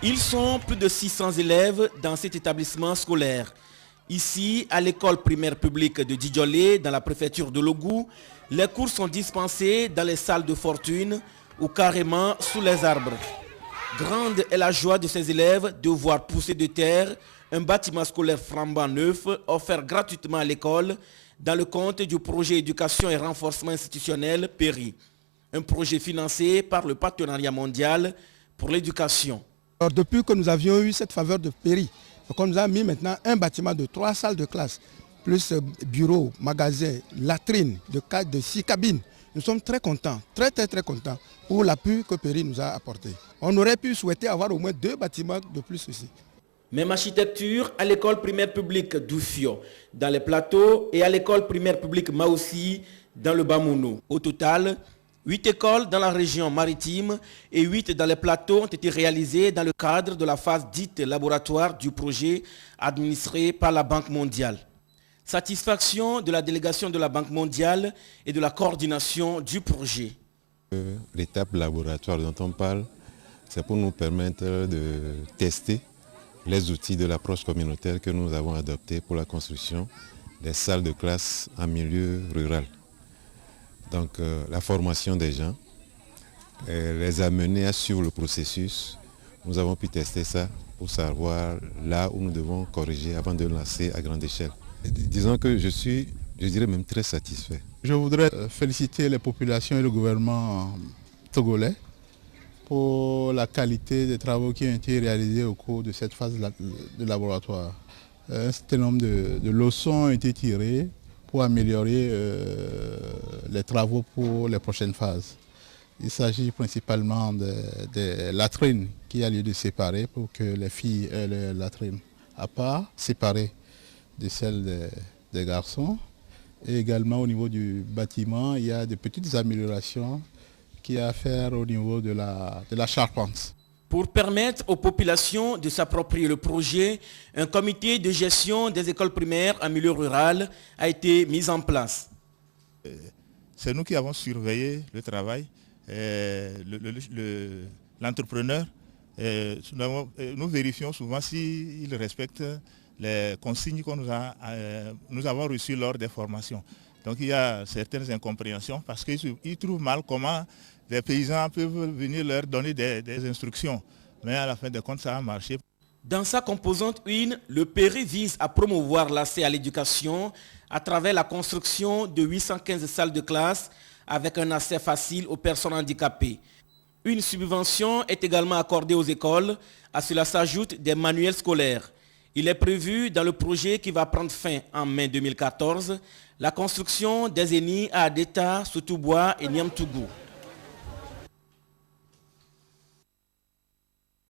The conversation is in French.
Ils sont plus de 600 élèves dans cet établissement scolaire. Ici, à l'école primaire publique de Djidjolé, dans la préfecture de Logou, les cours sont dispensés dans les salles de fortune ou carrément sous les arbres. Grande est la joie de ces élèves de voir pousser de terre un bâtiment scolaire flambant neuf offert gratuitement à l'école dans le cadre du projet éducation et renforcement institutionnel PERI, un projet financé par le partenariat mondial pour l'éducation. Alors, depuis que nous avions eu cette faveur de PERI, on nous a mis maintenant un bâtiment de 3 salles de classe, plus bureau, magasin, latrine, de 6 cabines. Nous sommes très contents, très contents pour l'appui que PERI nous a apporté. On aurait pu souhaiter avoir au moins 2 bâtiments de plus ici. Même architecture à l'école primaire publique d'Oufio, dans les plateaux, et à l'école primaire publique Maoussi, dans le Bamounou. Au total, 8 écoles dans la région maritime et 8 dans les plateaux ont été réalisées dans le cadre de la phase dite laboratoire du projet administré par la Banque mondiale. Satisfaction de la délégation de la Banque mondiale et de la coordination du projet. L'étape laboratoire dont on parle, c'est pour nous permettre de tester les outils de l'approche communautaire que nous avons adoptés pour la construction des salles de classe en milieu rural. Donc la formation des gens, les amener à suivre le processus. Nous avons pu tester ça pour savoir là où nous devons corriger avant de lancer à grande échelle. Disons que je dirais même très satisfait. Je voudrais féliciter les populations et le gouvernement togolais pour la qualité des travaux qui ont été réalisés au cours de cette phase de laboratoire. Un certain nombre de leçons ont été tirées pour améliorer les travaux pour les prochaines phases. Il s'agit principalement des latrines qui a lieu de séparer pour que les filles aient les latrines à part, séparées de celles des garçons. Et également au niveau du bâtiment, il y a des petites améliorations qu'il y a à faire au niveau de la charpente. Pour permettre aux populations de s'approprier le projet, un comité de gestion des écoles primaires en milieu rural a été mis en place. C'est nous qui avons surveillé le travail, l'entrepreneur. Nous vérifions souvent s'il respecte les consignes que nous avons reçues lors des formations. Donc il y a certaines incompréhensions parce qu'ils trouvent mal comment les paysans peuvent venir leur donner des instructions. Mais à la fin de compte, ça a marché. Dans sa composante 1, le PERI vise à promouvoir l'accès à l'éducation à travers la construction de 815 salles de classe avec un accès facile aux personnes handicapées. Une subvention est également accordée aux écoles. À cela s'ajoutent des manuels scolaires. Il est prévu dans le projet qui va prendre fin en mai 2014 la construction des ENI à Adeta, Soutoubois et Niamtougou.